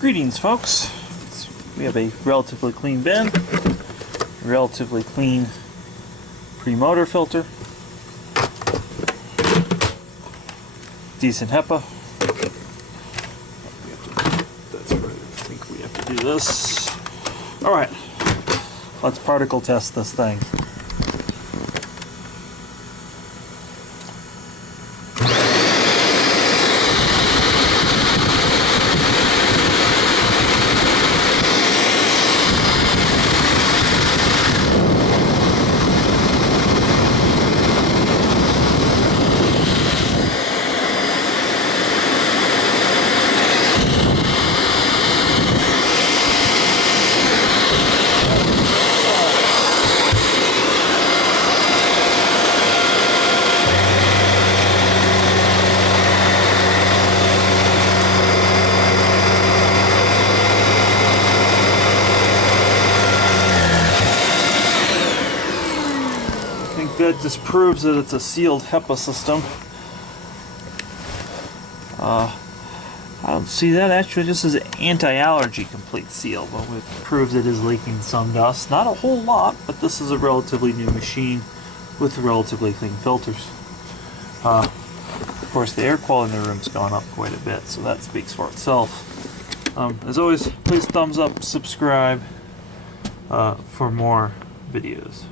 Greetings, folks. We have a relatively clean bin, relatively clean pre-motor filter, decent HEPA. That's right, I think we have to do this. Alright, let's particle test this thing. That just proves that it's a sealed HEPA system. I don't see that. Actually, this is anti-allergy complete seal, but it proves it is leaking some dust. Not a whole lot, but this is a relatively new machine with relatively clean filters. Of course, the air quality in the room's gone up quite a bit, so that speaks for itself. As always, please thumbs up, subscribe for more videos.